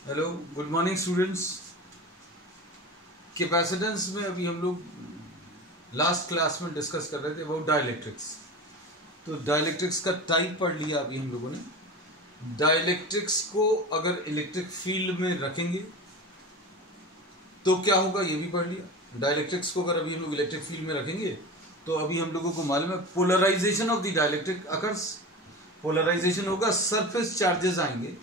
Hello, good morning students. Capacitance में अभी हम लोग लास्ट क्लास में डिस्कस कर रहे थे अबाउट डाइलेक्ट्रिक्स। तो डाइलेक्ट्रिक्स का टाइप पढ़ लिया अभी हम लोगों ने। डाइलेक्ट्रिक्स को अगर इलेक्ट्रिक फील्ड में रखेंगे तो क्या होगा ये भी पढ़ लिया। डाइलेक्ट्रिक्स को अगर अभी हम लोग इलेक्ट्रिक फील्ड में रखेंगे तो अभी हम लोगों को मालूम है polarisation of the dielectric occurs. Polarisation होगा, सरफेस चार्जेस आएंगे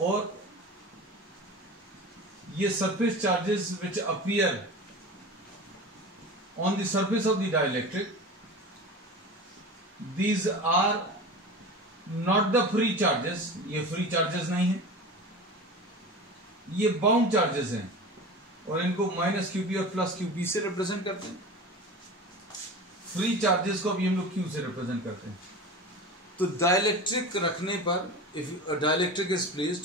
और ये surface charges which appear on the surface of the dielectric, these are not the free charges। ये free charges नहीं है, ये bound charges हैं और इनको माइनस क्यूपी और प्लस क्यूपी से रिप्रेजेंट करते हैं। फ्री चार्जेस को अभी हम लोग क्यू से रिप्रेजेंट करते हैं। तो डाइलेक्ट्रिक रखने पर if dielectric is placed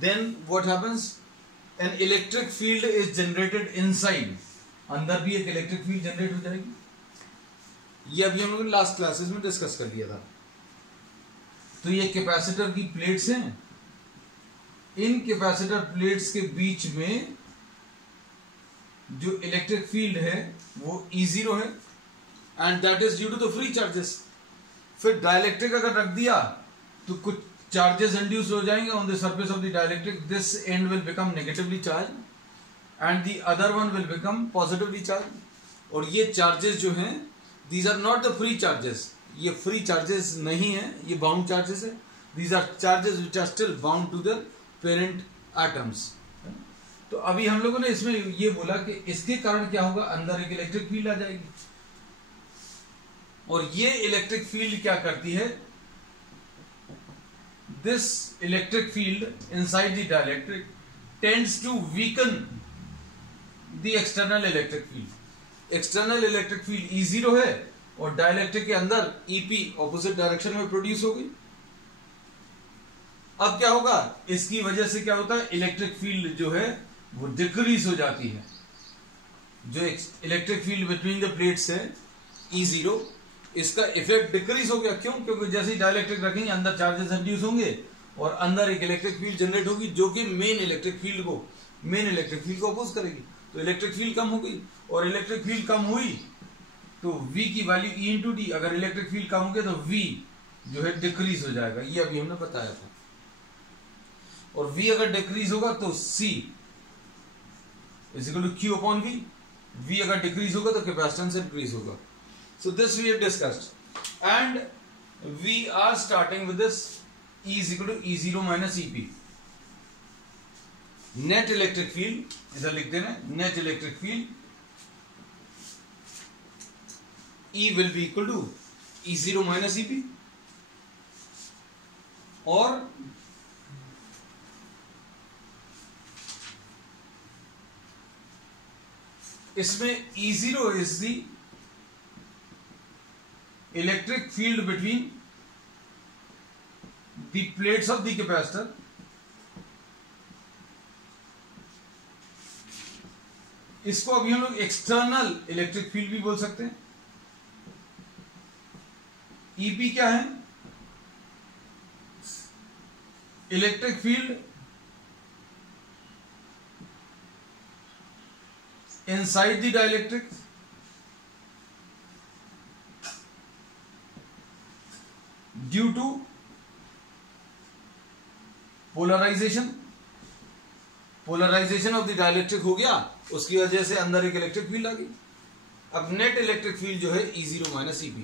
then what happens, an electric field is generated inside। अंदर भी एक इलेक्ट्रिक फील्ड जनरेट हो जाएगी। ये अभी हम लोगों ने लास्ट क्लासेस में डिस्कस कर लिया था। तो ये कैपेसिटर की प्लेट्स हैं। इन कैपेसिटर प्लेट्स के बीच में जो इलेक्ट्रिक फील्ड है वो E0 है and that is due to the free charges. फिर डाइलेक्ट्रिक अगर रख दिया तो कुछ चार्जेस इंड्यूस हो जाएंगे on the surface of the dielectric. This end will become negatively charge and the other one will become positively charge. और ये चार्जेस जो हैं these are not the free charges. ये फ्री चार्जेस नहीं है, ये बाउंड चार्जेस है। These are charges which are still bound to the parent atoms. तो अभी हम लोगों ने इसमें ये बोला कि इसके कारण क्या होगा, अंदर एक इलेक्ट्रिक फील्ड आ जाएगी और ये इलेक्ट्रिक फील्ड क्या करती है, this electric field inside the dielectric tends to weaken the external electric field। external electric field E0 है और डाइलेक्ट्रिक के अंदर EP ऑपोजिट डायरेक्शन में प्रोड्यूस हो गई। अब क्या होगा, इसकी वजह से क्या होता है, इलेक्ट्रिक फील्ड जो है वो डिक्रीज हो जाती है। जो electric field between the plates है E0, इसका इफेक्ट डिक्रीज हो गया। क्यों? क्योंकि जैसे ही डाइलेक्ट्रिक रखेंगे अंदर चार्जेस इंड्यूस होंगे और अंदर एक इलेक्ट्रिक फील्ड जनरेट होगी जो कि मेन इलेक्ट्रिक फील्ड को अपोज करेगी। तो इलेक्ट्रिक फील्ड कम हो गई और इलेक्ट्रिक फील्ड कम हुई तो V की वैल्यू E इंटू डी। अगर इलेक्ट्रिक फील्ड कम हो गया तो V जो है डिक्रीज हो जाएगा। ये अभी हमने बताया था। और V अगर डिक्रीज होगा तो C is equal to Q upon V। V अगर डिक्रीज होगा तो कैपेसिटेंस इंक्रीज होगा। So this we have discussed and we are starting with this E is equal to E0 minus EP। Net electric field इधर लिखते हैं, net electric field E will be equal to E0 minus EP और इसमें E0 is the electric field between the plates of the capacitor। इसको अभी हम लोग external electric field भी बोल सकते हैं। EP क्या है, electric field inside the dielectric due to polarisation of the dielectric हो गया, उसकी वजह से अंदर एक इलेक्ट्रिक फील्ड आ गई। अब नेट इलेक्ट्रिक फील्ड जो है E0 माइनस EP।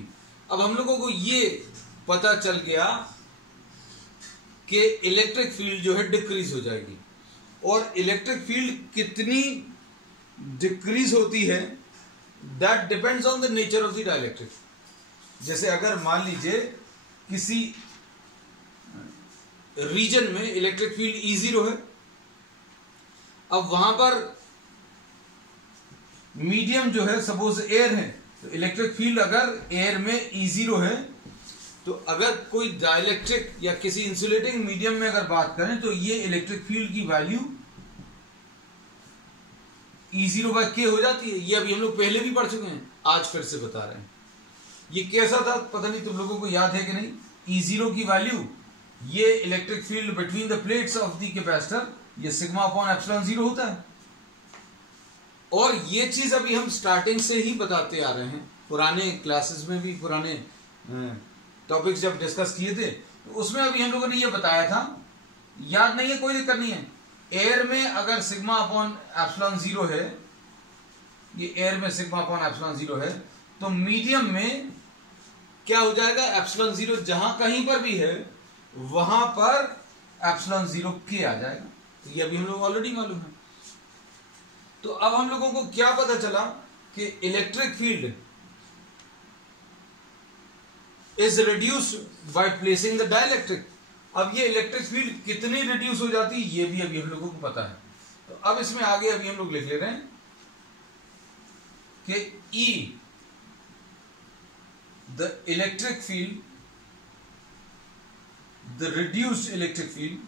अब हम लोगों को ये पता चल गया कि इलेक्ट्रिक फील्ड जो है डिक्रीज हो जाएगी और इलेक्ट्रिक फील्ड कितनी डिक्रीज होती है that depends on the nature of the dielectric. जैसे अगर मान लीजिए किसी रीजन में इलेक्ट्रिक फील्ड E0 है, अब वहां पर मीडियम जो है सपोज एयर है, तो इलेक्ट्रिक फील्ड अगर एयर में E0 है तो अगर कोई डाइलेक्ट्रिक या किसी इंसुलेटिंग मीडियम में अगर बात करें तो ये इलेक्ट्रिक फील्ड की वैल्यू E0/K हो जाती है। ये अभी हम लोग पहले भी पढ़ चुके हैं, आज फिर से बता रहे हैं। ये कैसा था पता नहीं तुम लोगों को याद है कि नहीं। E0 की वैल्यू ये electric field between the plates of the capacitor, ये सिग्मा अपॉन एप्सिलॉन जीरो होता है। और ये चीज अभी हम स्टार्टिंग से ही बताते आ रहे हैं, पुराने क्लासेस में भी, पुराने टॉपिक्स जब डिस्कस किए थे तो उसमें अभी हम लोगों ने ये बताया था, याद नहीं है कोई दिक्कत नहीं है। एयर में अगर सिग्मा अपॉन एप्सिलॉन जीरो है, ये एयर में सिग्मा अपॉन एप्सिलॉन जीरो है, तो मीडियम में क्या हो जाएगा, एप्सिलॉन जीरो जहां कहीं पर भी है वहां पर एप्सिलॉन जीरो के आ जाएगा। तो ये अभी हम लोग ऑलरेडी मालूम है। तो अब हम लोगों को क्या पता चला कि electric field is reduced by placing the dielectric. अब ये इलेक्ट्रिक फील्ड कितनी रिड्यूस हो जाती है ये भी अभी हम लोगों को पता है। तो अब इसमें आगे अभी हम लोग लिख ले रहे हैं कि E the electric field, the reduced electric field,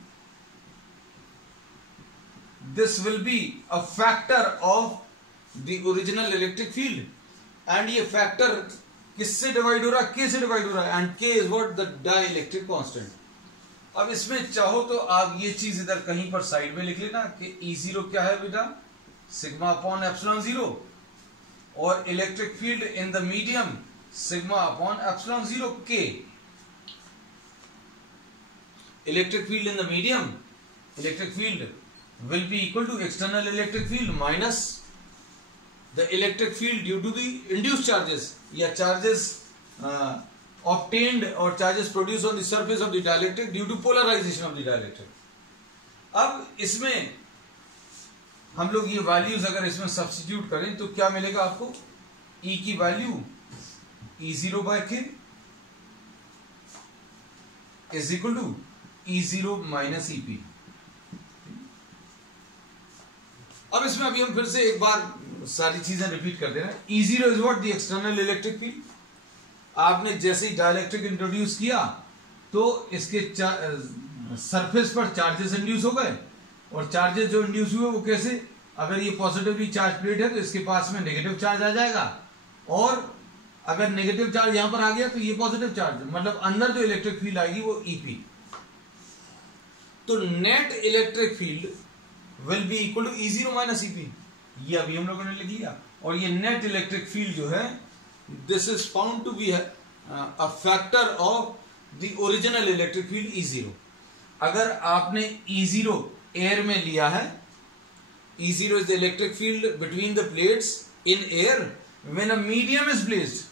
this will be a factor of the original electric field, and ये factor किससे डिवाइड हो रहा है, K से डिवाइड हो रहा है, and K is what, the dielectric constant। अब इसमें चाहो तो आप ये चीज इधर कहीं पर साइड में लिख लेना कि E0 क्या है बेटा, सिग्मा अपॉन एप्सिलॉन जीरो, और electric field in the medium sigma upon epsilon zero के। Electric field in the medium, electric field will be equal to external electric field minus the electric field due to the induced charges या charges obtained or charges produced on the surface of the dielectric due to polarization of the dielectric। अब इसमें हम लोग ये values अगर इसमें substitute करें तो क्या मिलेगा आपको, E की value E0 by K is equal to E0 minus EP। अब इसमें अभी हम फिर से एक बार सारी चीजें रिपीट कर दे रहे हैं। E0 is what, the external electric field. आपने जैसे ही डाइलेक्ट्रिक इंट्रोड्यूस किया तो इसके सरफेस पर चार्जेस इंड्यूस हो गए, और चार्जेस जो इंड्यूस हुए वो कैसे, अगर ये पॉजिटिवली चार्ज प्लेट है तो इसके पास में नेगेटिव चार्ज आ जाएगा, और अगर नेगेटिव चार्ज यहां पर आ गया तो ये पॉजिटिव चार्ज, मतलब अंदर जो इलेक्ट्रिक फील्ड आएगी वो EP। तो net electric field will be equal to E0 minus EP, ये अभी हम लोगों ने लिख लिया। और ये नेट इलेक्ट्रिक फील्ड जो है, this is found to be a factor of the original electric field E0। अगर आपने E0 एयर में लिया है, E0 is the electric field between the plates in air when a medium is placed।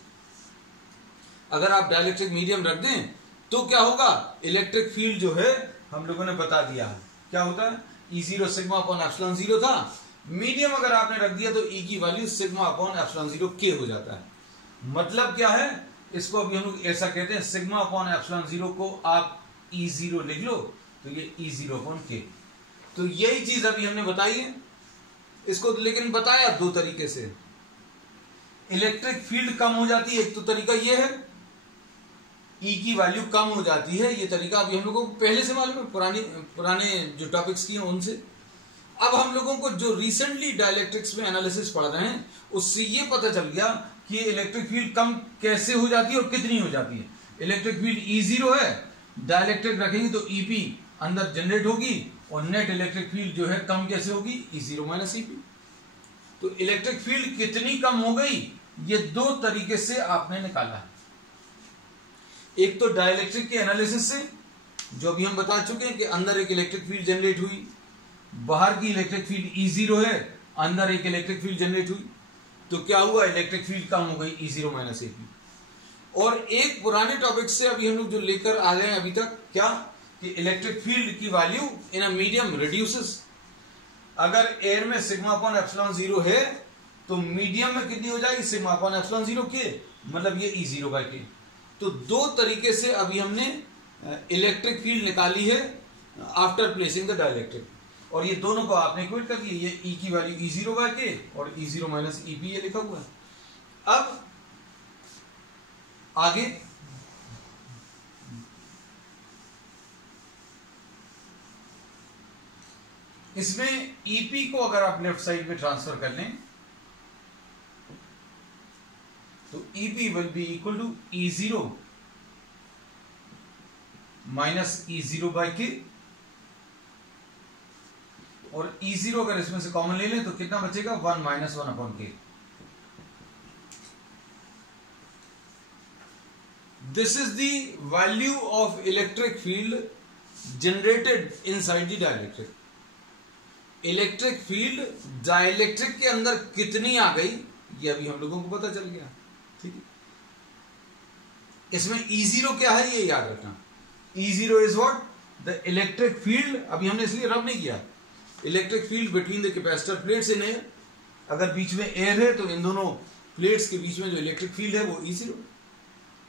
अगर आप dielectric medium रख दें तो क्या होगा, इलेक्ट्रिक फील्ड जो है हम लोगों ने बता दिया है क्या होता है, E0 sigma upon epsilon zero था, मीडियम अगर आपने रख दिया तो E की value sigma upon epsilon zero K हो जाता है। मतलब क्या है, इसको अभी हम लोग ऐसा कहते हैं, सिग्मा अपॉन एप्सिलॉन जीरो को आप E0 लिख लो तो ये E0 अपॉन K। तो यही चीज अभी हमने बताई है इसको, लेकिन बताया दो तरीके से। इलेक्ट्रिक फील्ड कम हो जाती है, एक तो तरीका ये है, E की वैल्यू कम हो जाती है, ये तरीका अभी हम लोगों को पहले से मालूम है, पुराने जो टॉपिक्स किए उनसे। अब हम लोगों को जो रिसेंटली डाइलेक्ट्रिक्स में एनालिसिस पढ़ रहे हैं उससे ये पता चल गया कि इलेक्ट्रिक फील्ड कम कैसे हो जाती है और कितनी हो जाती है। इलेक्ट्रिक फील्ड E0 है, डाइलेक्ट्रिक रखेंगे तो EP अंदर जनरेट होगी, और नेट इलेक्ट्रिक फील्ड जो है कम कैसे होगी, E0 माइनस EP। तो इलेक्ट्रिक फील्ड कितनी कम हो गई, ये दो तरीके से आपने निकाला है। एक तो डाइलेक्ट्रिक के एनालिसिस से, जो अभी हम बता चुके हैं कि अंदर एक इलेक्ट्रिक फील्ड जनरेट हुई, बाहर की इलेक्ट्रिक फील्ड E0 है, अंदर एक इलेक्ट्रिक फील्ड जनरेट हुई, तो क्या हुआ, इलेक्ट्रिक फील्ड कम हो गई E0 माइनस EP। और एक पुराने टॉपिक से अभी हम लोग जो लेकर आ गए हैं अभी तक, क्या कि इलेक्ट्रिक फील्ड की value in a medium reduces. अगर एयर में सिग्मा अपॉन एप्सिलॉन जीरो है तो मीडियम में कितनी हो जाएगी, sigma upon epsilon zero K, मतलब ये E0 बाय K। तो दो तरीके से अभी हमने इलेक्ट्रिक फील्ड निकाली है आफ्टर प्लेसिंग द डाइलेक्ट्रिक, और ये दोनों को आपने इक्वेट कर दिया। ये E की वैल्यू E0 बाय K और E0 माइनस EP ये लिखा हुआ है। अब आगे इसमें EP को अगर आप लेफ्ट साइड में ट्रांसफर कर लें तो EP will be equal to E0 minus E0 by के, और E0 अगर इसमें से कॉमन ले लें तो कितना बचेगा 1 माइनस 1 अपॉन के। This is the value of electric field generated inside the dielectric. Electric field dielectric के अंदर कितनी आ गई ये अभी हम लोगों को पता चल गया, ठीक है। इसमें E0 क्या है ये याद रखना। E0 is what, the electric field, अभी हमने इसलिए रब नहीं किया, electric field between the capacitor plates in air. अगर बीच में एयर है तो इन दोनों प्लेट्स के बीच में जो इलेक्ट्रिक फील्ड है वो E0।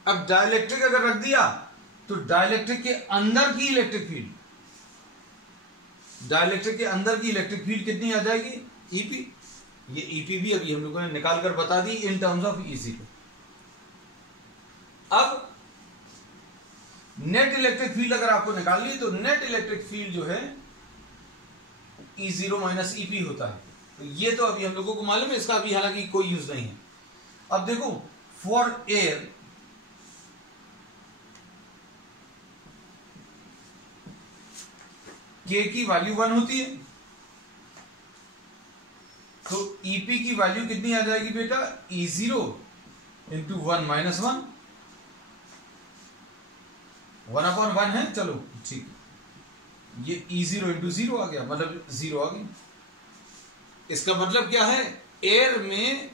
अब डाइलेक्ट्रिक अगर रख दिया तो डाइलेक्ट्रिक के अंदर की इलेक्ट्रिक फील्ड, डाइलेक्ट्रिक के अंदर की इलेक्ट्रिक फील्ड कितनी आ जाएगी, EP। ये EP भी अभी हम लोगों ने निकाल कर बता दी इन टर्म्स ऑफ E0। अब नेट इलेक्ट्रिक फील्ड अगर आपको निकालनी तो नेट इलेक्ट्रिक फील्ड जो है E0 माइनस EP होता है। तो ये तो अभी हम लोगों को मालूम है, इसका अभी हालांकि कोई यूज नहीं है। अब देखो फॉर एयर K की वैल्यू 1 होती है, तो EP की वैल्यू कितनी आ जाएगी बेटा, E0 इंटू 1 माइनस 1, 1 अपॉन 1 है, चलो ठीक, ये E0 इंटू 0 आ गया, मतलब 0 आ गया। इसका मतलब क्या है, एयर में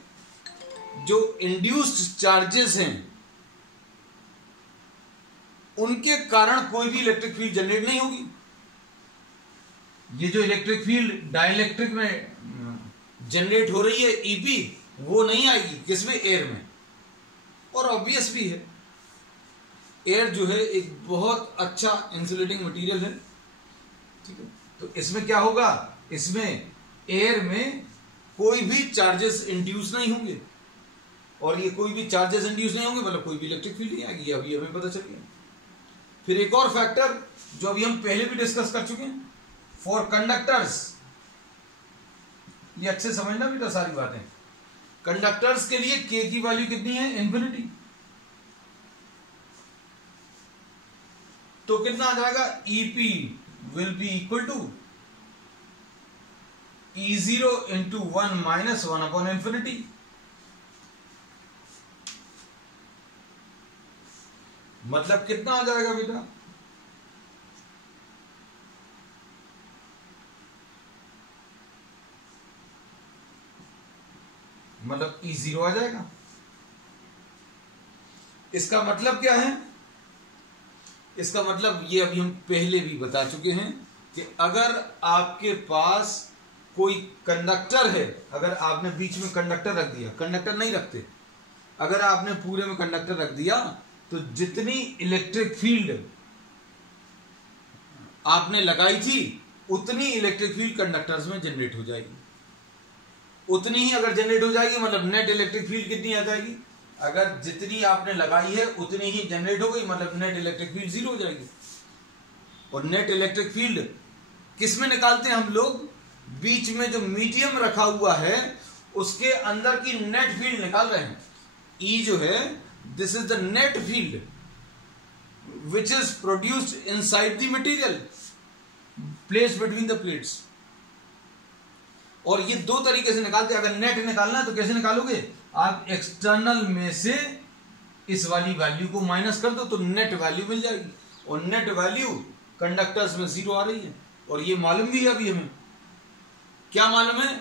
जो इंड्यूस्ड चार्जेस हैं उनके कारण कोई भी इलेक्ट्रिक फील्ड जनरेट नहीं होगी। ये जो इलेक्ट्रिक फील्ड डाइलेक्ट्रिक में जनरेट हो रही है EP, वो नहीं आएगी किसमें, एयर में। और ऑब्वियस भी है, एयर जो है एक बहुत अच्छा इंसुलेटिंग मटेरियल है, ठीक है। तो इसमें क्या होगा, इसमें एयर में कोई भी चार्जेस इंड्यूस नहीं होंगे, और ये कोई भी चार्जेस इंड्यूस नहीं होंगे मतलब कोई भी इलेक्ट्रिक फील्ड नहीं आएगी, अभी हमें पता चल गया। फिर एक और फैक्टर जो अभी हम पहले भी डिस्कस कर चुके हैं, फॉर कंडक्टर्स, ये अच्छे समझना बेटा सारी बातें। कंडक्टर्स के लिए K की वैल्यू कितनी है, इंफिनिटी। तो कितना आ जाएगा, EP will be equal to E0 into 1 minus 1 upon infinity. मतलब कितना आ जाएगा बेटा, मतलब E0 आ जाएगा। इसका मतलब क्या है, इसका मतलब ये अभी हम पहले भी बता चुके हैं कि अगर आपके पास कोई कंडक्टर है, अगर आपने बीच में कंडक्टर रख दिया, कंडक्टर नहीं रखते, अगर आपने पूरे में कंडक्टर रख दिया तो जितनी इलेक्ट्रिक फील्ड आपने लगाई थी उतनी इलेक्ट्रिक फील्ड कंडक्टर्स में जनरेट हो जाएगी। उतनी ही अगर जनरेट हो जाएगी मतलब नेट इलेक्ट्रिक फील्ड कितनी आ जाएगी, अगर जितनी आपने लगाई है उतनी ही जनरेट हो गई मतलब नेट इलेक्ट्रिक फील्ड 0 हो जाएगी। और नेट इलेक्ट्रिक फील्ड किस में निकालते हैं हम लोग, बीच में जो मीडियम रखा हुआ है उसके अंदर की नेट फील्ड निकाल रहे हैं। E जो है, this is the net field which is produced inside the material placed between the plates. और ये दो तरीके से निकालते हैं। अगर नेट निकालना है तो कैसे निकालोगे, आप एक्सटर्नल में से इस वाली वैल्यू को माइनस कर दो तो नेट वैल्यू मिल जाएगी, और नेट वैल्यू कंडक्टर्स में 0 आ रही है। और ये मालूम भी है अभी हमें, क्या मालूम है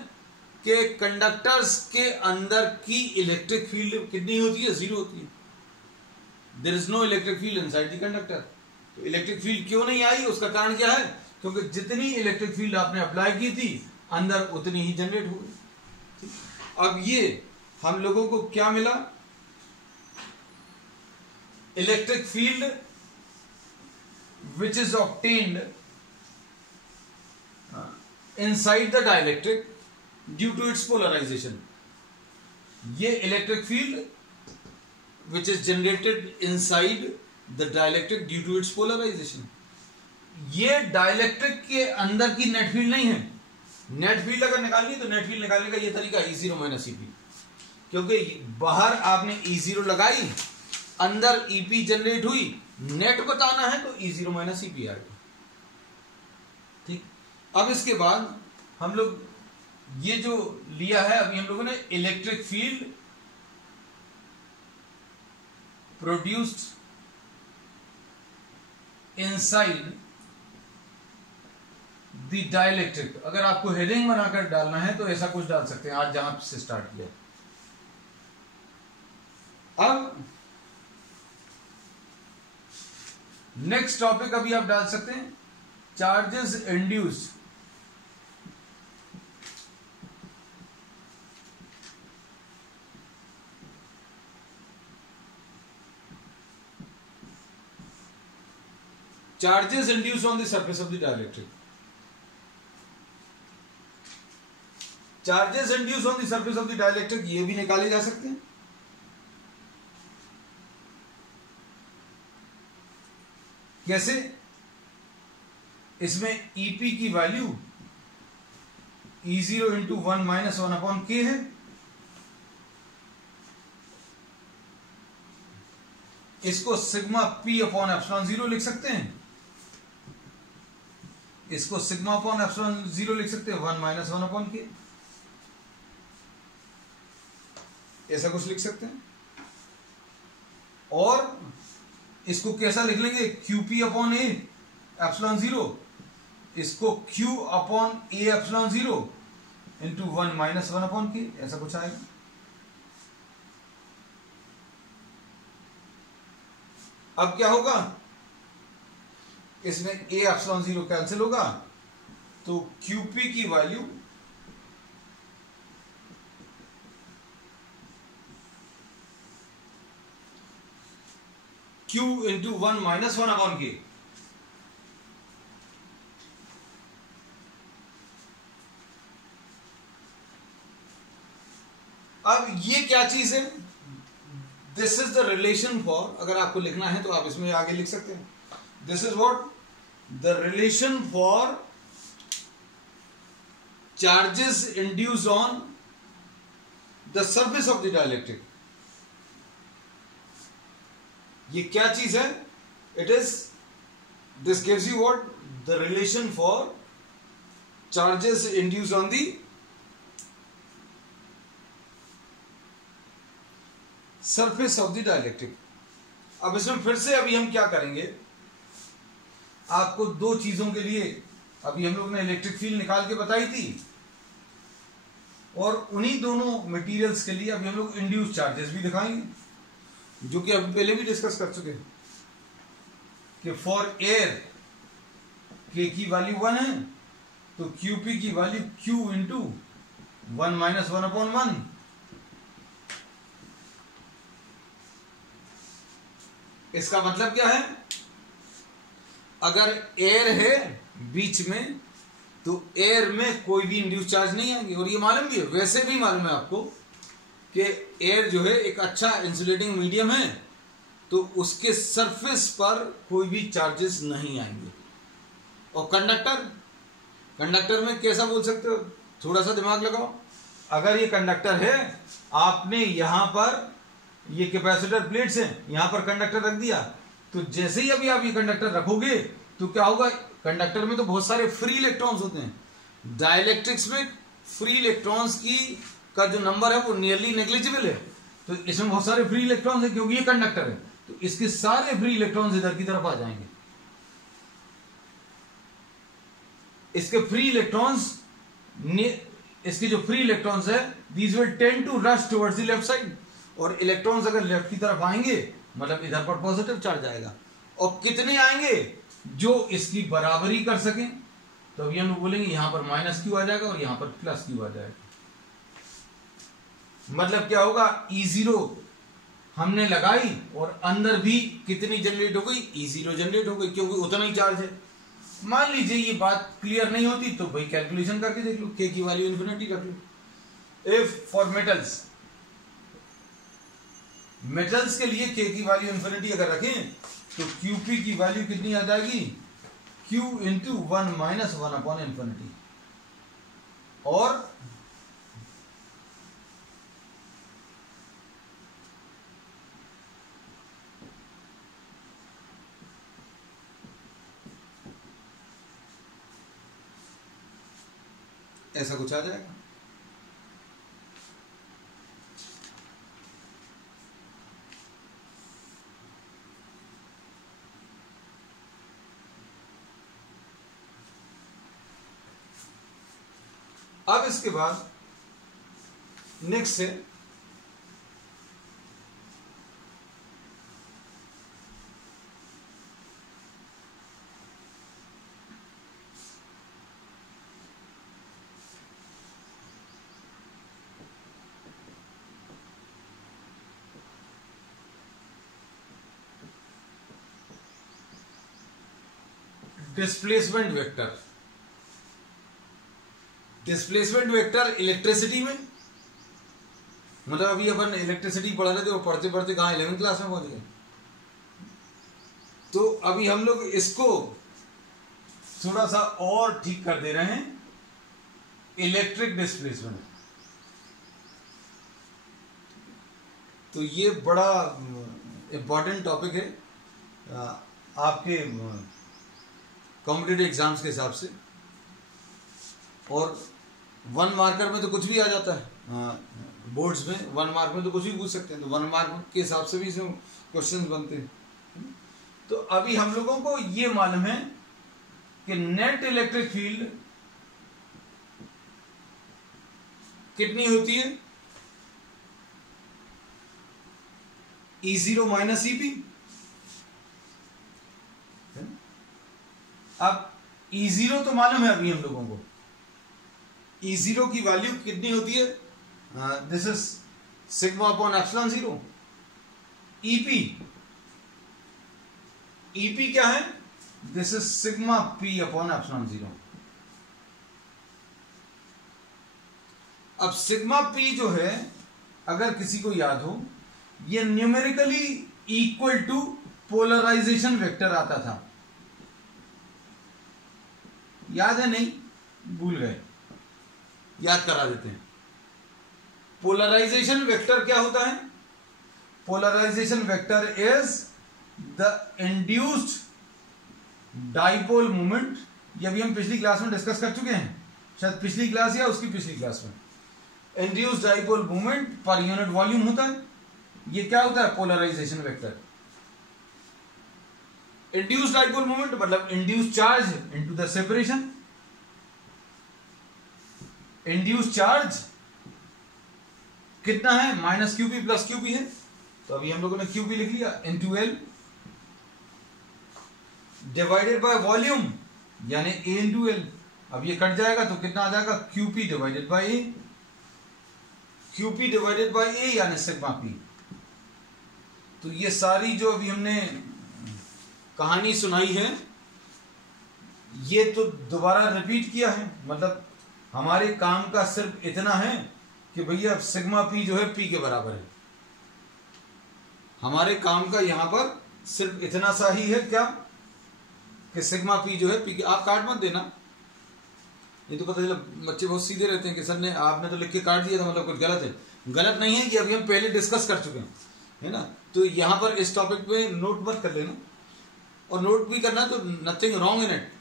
कि कंडक्टर्स के अंदर की इलेक्ट्रिक फील्ड कितनी होती है, 0 होती है। There is no electric field inside the conductor. तो इलेक्ट्रिक फील्ड क्यों नहीं आई, उसका कारण क्या है, क्योंकि जितनी इलेक्ट्रिक फील्ड आपने अप्लाई की थी अंदर उतनी ही जनरेट हो गई। अब ये हम लोगों को क्या मिला, electric field which is obtained inside the dielectric due to its polarisation. ये electric field which is generated inside the dielectric due to its polarisation. ये डाइलेक्ट्रिक के अंदर की नेट फील्ड नहीं है। नेट फील्ड अगर निकालनी तो नेट फील्ड निकालने का ये तरीका E0 माइनस EP, क्योंकि बाहर आपने E0 लगाई, अंदर EP जनरेट हुई, नेट बताना है तो E0 माइनस Ep आएगा। ठीक, अब इसके बाद हम लोग ये जो लिया है अभी हम लोगों ने, electric field produced inside the dielectric. अगर आपको हेडिंग बनाकर डालना है तो ऐसा कुछ डाल सकते हैं, आज जहां से स्टार्ट किया। अब नेक्स्ट टॉपिक अभी आप डाल सकते हैं, charges induced charges induced on the surface of the dielectric. Charges induced on the surface of the dielectric ये भी निकाले जा सकते हैं। कैसे? इसमें EP की value E0 into 1 minus 1 upon K है। इसको सिग्मा P अपॉन एप्सिलॉन 0 लिख सकते हैं, इसको सिग्मा अपॉन एप्सिलॉन 0 लिख सकते हैं 1 माइनस 1 अपॉन के, ऐसा कुछ लिख सकते हैं। और इसको कैसा लिख लेंगे, QP अपॉन ए एप्सिलॉन 0, इसको Q upon A epsilon 0 into 1 minus 1 upon के, ऐसा कुछ आएगा। अब क्या होगा, इसमें ए एप्सिलॉन 0 कैंसिल होगा, तो QP की value Q into 1 minus 1 upon के। अब ये क्या चीज है, this is the relation for, अगर आपको लिखना है तो आप इसमें आगे लिख सकते हैं, this is what the relation for charges induced on the surface of the dielectric. ये क्या चीज है, it is, this gives you what the relation for charges induced on the surface of the dielectric. अब इसमें फिर से अभी हम क्या करेंगे, आपको दो चीजों के लिए अभी हम लोग ने इलेक्ट्रिक फील्ड निकाल के बताई थी, और उन्हीं दोनों मटेरियल्स के लिए अभी हम लोग इंड्यूस चार्जेस भी दिखाएंगे, जो कि अभी पहले भी डिस्कस कर चुके हैं कि फॉर एयर के की वैल्यू 1 है तो QP की value Q into 1 minus 1 upon 1। इसका मतलब क्या है, अगर एयर है बीच में तो एयर में कोई भी इंड्यूस चार्ज नहीं आएंगे, और ये मालूम भी है, वैसे भी मालूम है आपको कि एयर जो है एक अच्छा इंसुलेटिंग मीडियम है, तो उसके सरफेस पर कोई भी चार्जेस नहीं आएंगे। और कंडक्टर में कैसा बोल सकते हो, थोड़ा सा दिमाग लगाओ, अगर ये कंडक्टर है, आपने यहां पर ये कैपेसिटर प्लेट्स हैं, यहां पर कंडक्टर रख दिया, तो जैसे ही अभी आप ये कंडक्टर रखोगे तो क्या होगा, कंडक्टर में तो बहुत सारे फ्री इलेक्ट्रॉन्स होते हैं, डाइलेक्ट्रिक्स में फ्री इलेक्ट्रॉन्स की का जो नंबर है वो नियरली नेग्लिजिबल है, तो इसमें बहुत सारे फ्री इलेक्ट्रॉन्स हैं, क्योंकि ये कंडक्टर है तो इसके सारे फ्री इलेक्ट्रॉन्स इधर की तरफ आ जाएंगे। इसके फ्री इलेक्ट्रॉन्स, इसके जो फ्री इलेक्ट्रॉन्स है, these will tend to rush towards the left side, और इलेक्ट्रॉन्स अगर लेफ्ट की तरफ आएंगे मतलब इधर पर पॉजिटिव चार्ज आएगा, और कितने आएंगे, जो इसकी बराबरी कर सकें, तो अभी हम बोलेंगे यहां पर माइनस Q आ जाएगा और यहां पर प्लस Q आ जाएगा। मतलब क्या होगा, E0 हमने लगाई और अंदर भी कितनी जनरेट हो गई, E0 जनरेट हो गई, क्योंकि उतना ही चार्ज है। मान लीजिए ये बात क्लियर नहीं होती तो भाई कैलकुलेशन करके देख लो, K की वैल्यू इन्फिनिटी रख लो। इफ फॉर मेटल्स के लिए K की वैल्यू इन्फिनिटी अगर रखें तो QP की वैल्यू कितनी आ जाएगी, Q into 1 minus 1 upon infinity. और ऐसा कुछ आ जाएगा। अब इसके बाद नेक्स्ट है displacement vector. Displacement vector electricity में, मतलब अभी अपन इलेक्ट्रिसिटी पढ़ रहे थे और पढ़ते पढ़ते कहाँ 11वीं क्लास में पहुंच गए। तो अभी हम लोग इसको थोड़ा सा और ठीक कर दे रहे हैं, इलेक्ट्रिक डिस्प्लेसमेंट। तो ये बड़ा इंपॉर्टेंट टॉपिक है आपके कॉम्पिटिटिव एग्जाम्स के हिसाब से, और 1 मार्कर में तो कुछ भी आ जाता है, बोर्ड्स में 1 मार्क में तो कुछ भी पूछ सकते हैं, तो 1 मार्क के हिसाब से भी इसमें क्वेश्चंस बनते हैं। तो अभी हम लोगों को ये मालूम है कि नेट इलेक्ट्रिक फील्ड कितनी होती है, E0 माइनस EP। अब E0 तो मालूम है अभी हम लोगों को, E0 की वैल्यू कितनी होती है, this is sigma upon epsilon 0। EP क्या है, this is sigma P upon epsilon 0। अब सिग्मा P जो है, अगर किसी को याद हो, ये numerically equal to polarisation vector आता था। याद है? नहीं भूल गए, याद करा देते हैं। पोलराइजेशन वेक्टर क्या होता है? Polarisation vector is the induced dipole moment. ये अभी हम पिछली क्लास में डिस्कस कर चुके हैं, शायद पिछली क्लास या उसकी पिछली क्लास में। Induced dipole moment per unit volume होता है। ये क्या होता है? Polarisation vector. Induced dipole moment मतलब induced charge into the separation. Induced charge कितना है? माइनस QP प्लस QP है, तो अभी हम लोगों ने QP लिख लिया, into L divided by volume यानी A इंटू L। अब ये कट जाएगा तो कितना आ जाएगा? QP divided by A। QP divided by A यानी सिग्मा P। तो ये सारी जो अभी हमने कहानी सुनाई है, ये तो दोबारा रिपीट किया है। मतलब हमारे काम का सिर्फ इतना है कि भैया सिग्मा P जो है P के बराबर है। हमारे काम का यहां पर सिर्फ इतना सा ही है, क्या कि सिग्मा P जो है P के। आप काट मत देना, ये तो पता चला बच्चे बहुत सीधे रहते हैं कि सर ने आपने तो लिख के काट दिया था, मतलब कुछ गलत है। गलत नहीं है, कि अभी हम पहले डिस्कस कर चुके हैं, है ना। तो यहां पर इस टॉपिक पे नोट मत कर लेना, और नोट भी करना तो नथिंग रॉन्ग इन इट।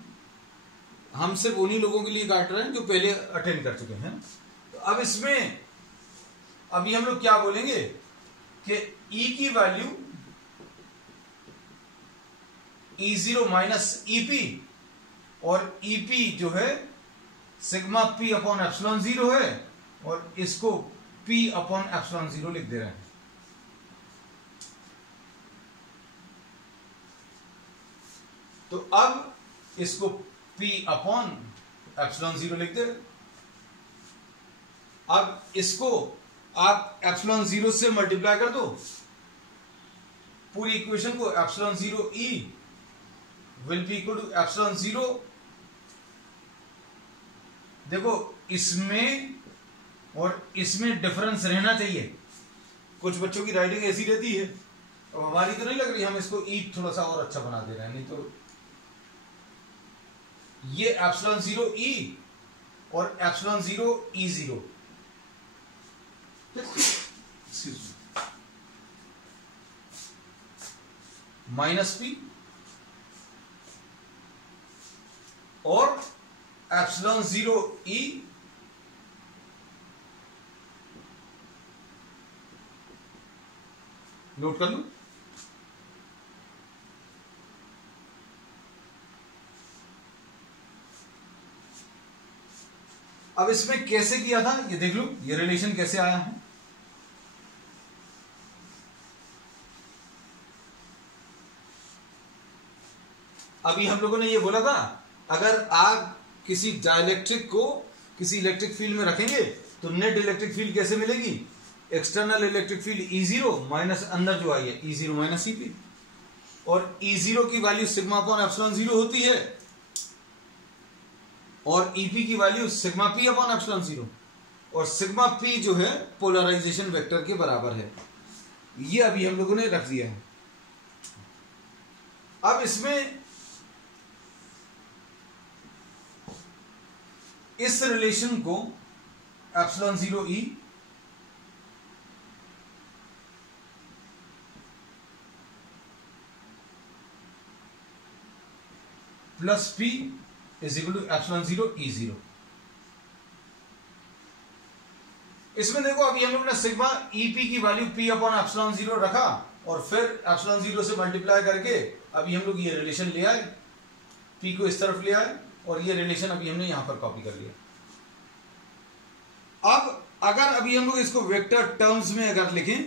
हम सिर्फ उन्हीं लोगों के लिए काट रहे हैं जो पहले अटेंड कर चुके हैं। तो अब इसमें अभी हम लोग क्या बोलेंगे कि E की वैल्यू E0 माइनस EP, और EP जो है सिग्मा P अपॉन एप्सिलॉन 0 है, और इसको P अपॉन एप्सिलॉन 0 लिख दे रहे हैं। तो अब इसको P अपॉन एप्सिलॉन 0 लिख दे। अब इसको आप एप्सिलॉन 0 से मल्टीप्लाई कर दो, पूरी इक्वेशन को। Epsilon 0 E will be equal to epsilon 0। देखो इसमें और इसमें डिफरेंस रहना चाहिए। कुछ बच्चों की राइटिंग ऐसी रहती है, अब हमारी तो नहीं लग रही, हम इसको E थोड़ा सा और अच्छा बना दे रहे हैं। नहीं तो ये एप्सिलॉन 0 E और एप्सिलॉन 0 E0 माइनस P, और एप्सिलॉन 0 E नोट कर लो। अब इसमें कैसे किया था ये देख लो, ये रिलेशन कैसे आया है। अभी हम लोगों ने ये बोला था, अगर आप किसी डाइलेक्ट्रिक को किसी इलेक्ट्रिक फील्ड में रखेंगे तो नेट इलेक्ट्रिक फील्ड कैसे मिलेगी, external electric field E0 minus अंदर जो आई है E0 माइनस EP, और E0 की वैल्यू सिग्मा अपॉन एप्सिलॉन 0 होती है और EP की value sigma P upon epsilon 0, और सिग्मा P जो है पोलराइजेशन वेक्टर के बराबर है। ये अभी हम लोगों ने रख दिया है। अब इसमें इस रिलेशन को epsilon 0 E plus P is equal to epsilon 0 E0। इसमें देखो अभी हम लोग ने सिग्मा EP की वैल्यू P अपॉन एप्सिलॉन 0 रखा और फिर एप्सिलॉन 0 से मल्टीप्लाई करके अभी हम लोग ये रिलेशन ले आए, P को इस तरफ ले आए और ये रिलेशन अभी हमने यहां पर कॉपी कर लिया। अब अगर अभी हम लोग इसको वेक्टर टर्म्स में अगर लिखें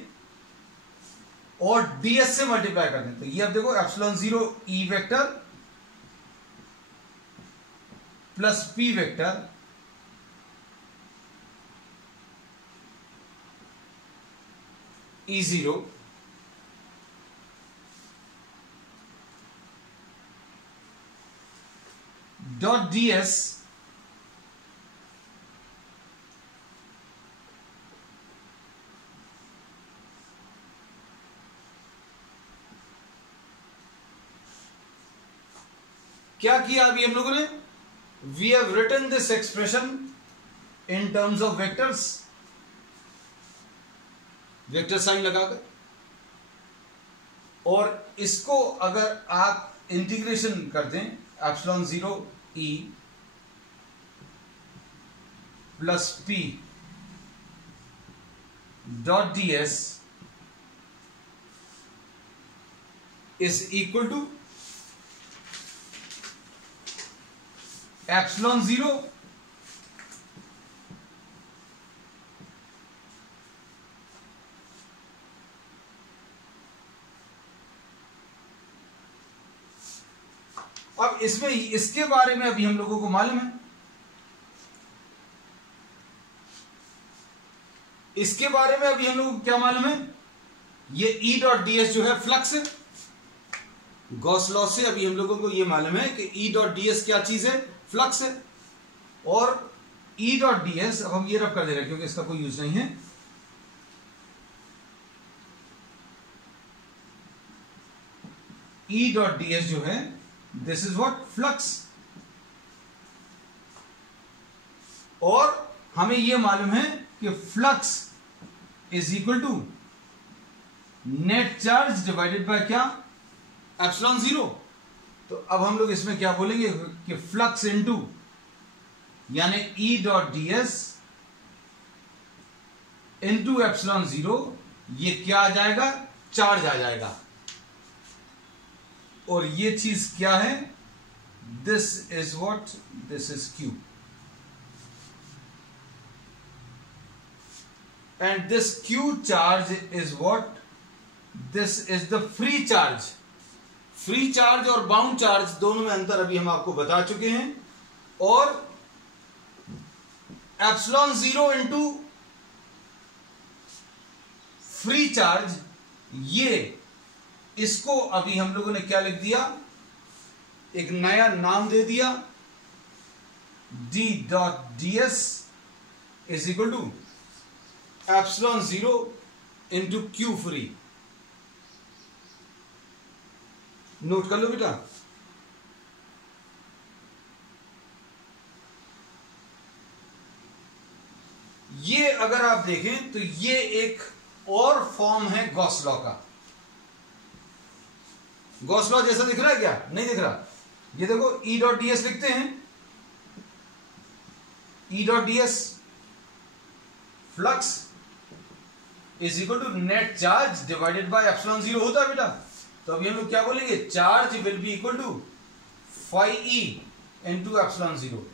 और ds से मल्टीप्लाई कर दें तो ये अब देखो epsilon 0 E vector plus P vector E0 dot ds क्या किया अभी हम लोगों ने, we have written this expression in terms of vectors, vector sign लगाकर, और इसको अगर आप इंटीग्रेशन कर दें epsilon 0 E plus P dot ds is equal to epsilon 0 अब इसमें इसके बारे में अभी हम लोगों को मालूम है, इसके बारे में अभी हम लोगों को क्या मालूम है, ये E डॉट ds जो है फ्लक्स है। गॉस लॉ से अभी हम लोगों को ये मालूम है कि E डॉट ds क्या चीज है, फ्लक्स है। और E डॉट ds अब हम ये रब कर दे रहे हैं क्योंकि इसका कोई यूज नहीं है। E डॉट ds जो है दिस इज व्हाट, फ्लक्स। और हमें यह मालूम है कि flux is equal to net charge divided by क्या, एप्सिलॉन 0। तो अब हम लोग इसमें क्या बोलेंगे कि फ्लक्स इनटू यानी E dot ds into epsilon 0, ये क्या आ जाएगा, चार्ज आ जाएगा। और ये चीज क्या है, this is what, this is Q and this Q charge is what, this is the free charge. Free charge और बाउंड चार्ज दोनों में अंतर अभी हम आपको बता चुके हैं। और एप्सिलॉन 0 इंटू फ्री चार्ज, ये इसको अभी हम लोगों ने क्या लिख दिया, एक नया नाम दे दिया, D dot ds is equal to epsilon 0 into Q free. Note कर लो बेटा। ये अगर आप देखें तो ये एक और फॉर्म है गॉस लॉ का। गॉस लॉ जैसा दिख रहा है क्या, नहीं दिख रहा। ये देखो E डॉट ds लिखते हैं, E dot ds flux is equal to net charge divided by epsilon zero होता है बेटा। तो अभी हम लोग क्या बोलेंगे, charge will be equal to phi E into epsilon zero.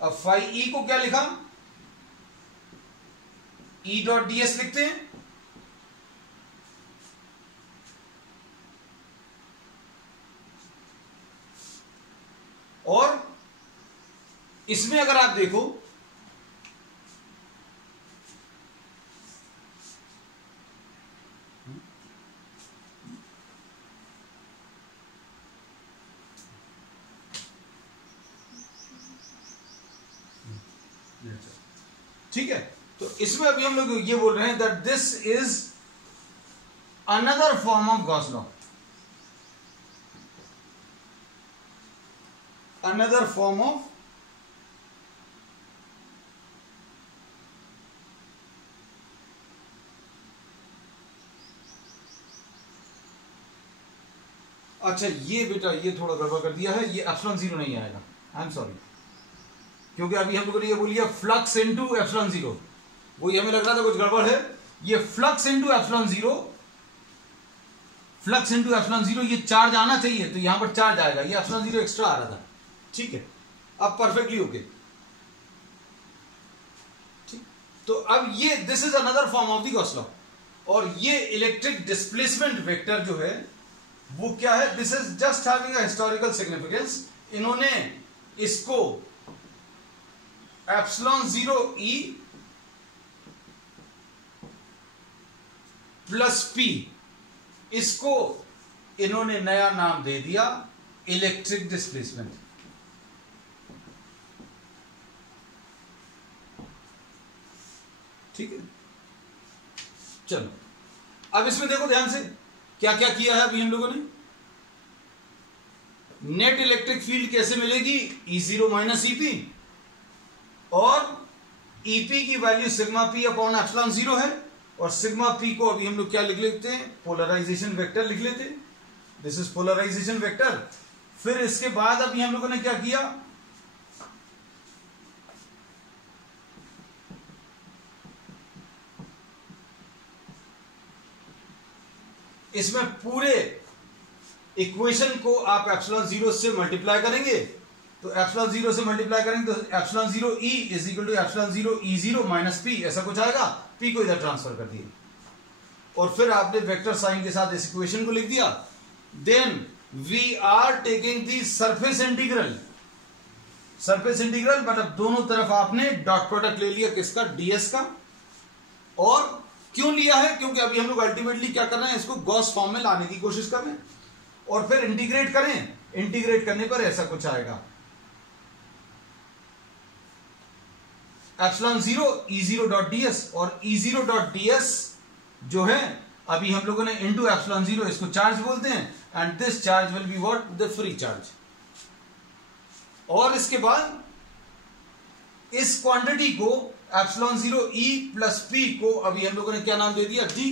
अब फाई ई को क्या लिखा, ई डॉट डीएस लिखते हैं, और इसमें अगर आप देखो ठीक है, तो इसमें अभी हम लोग ये बोल रहे हैं that this is another form of Gauss law, another form of अच्छा ये बेटा ये थोड़ा गड़बड़ कर दिया है, ये एप्सिलॉन जीरो नहीं आएगा, आई एम सॉरी, क्योंकि अभी हम लोगों ने ये बोलिए फ्लक्स इनटू एप्सिलॉन जीरो, वही हमें लग रहा था कुछ गड़बड़ है। ये flux into epsilon zero, flux into epsilon zero, ये चार्ज आना चाहिए तो यहां पर चार्ज आएगा, ये एप्सिलॉन जीरो एक्स्ट्रा आ रहा था, ठीक है, अब परफेक्टली ओके। ठीक, तो अब ये this is another form of the Gauss law, और ये इलेक्ट्रिक डिस्प्लेसमेंट वेक्टर जो है वो क्या है, this is just having a historical significance. इन्होंने इसको epsilon zero E plus P, इसको इन्होंने नया नाम दे दिया इलेक्ट्रिक डिस्प्लेसमेंट। ठीक है, चलो अब इसमें देखो ध्यान से क्या क्या किया है अभी हम लोगों ने। नेट इलेक्ट्रिक फील्ड कैसे मिलेगी, ई जीरो माइनस ईपी, और ईपी की value sigma P upon epsilon zero है, और सिग्मा पी को अभी हम लोग क्या लिख लेते हैं, पोलराइजेशन वेक्टर लिख लेते हैं, दिस इज पोलराइजेशन वेक्टर। फिर इसके बाद अभी हम लोगों ने क्या किया, इसमें पूरे इक्वेशन को आप एप्सिलॉन जीरो से मल्टीप्लाई करेंगे, तो एप्सिलॉन जीरो से मल्टीप्लाई करेंगे तो epsilon zero E is equal to epsilon zero E zero minus P, ऐसा कुछ आएगा, पी को इधर ट्रांसफर कर दिए, और फिर आपने वेक्टर साइन के साथ इस इक्वेशन को लिख दिया। Then we are taking the surface integral, surface integral मतलब दोनों तरफ आपने डॉट प्रोडक्ट ले लिया, किसका, डीएस का। और क्यों लिया है, क्योंकि अभी हम लोग अल्टीमेटली क्या कर रहे हैं, इसको गॉस फॉर्म में लाने की कोशिश कर रहे हैं, और फिर इंटीग्रेट करें, इंटीग्रेट करने पर ऐसा कुछ आएगा, epsilon zero E zero dot DS, और ई जीरो डॉट डीएस जो है अभी हम लोगों ने इनटू एप्सिलॉन जीरो, इसको चार्ज बोलते हैं, and this charge will be what, the free charge. और इसके बाद इस क्वांटिटी को epsilon zero E plus P को अभी हम लोगों ने क्या नाम दे दिया, D,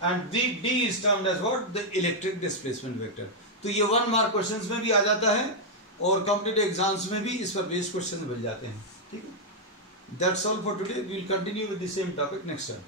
and D is termed as what, the electric displacement vector. तो ये 1 मार्क क्वेश्चंस में भी आ जाता है, और कॉम्पिटिटिव एग्जाम्स में भी इस पर बेस्ड क्वेश्चन मिल जाते हैं। ठीक है, that's all for today, we will continue with the same topic next time.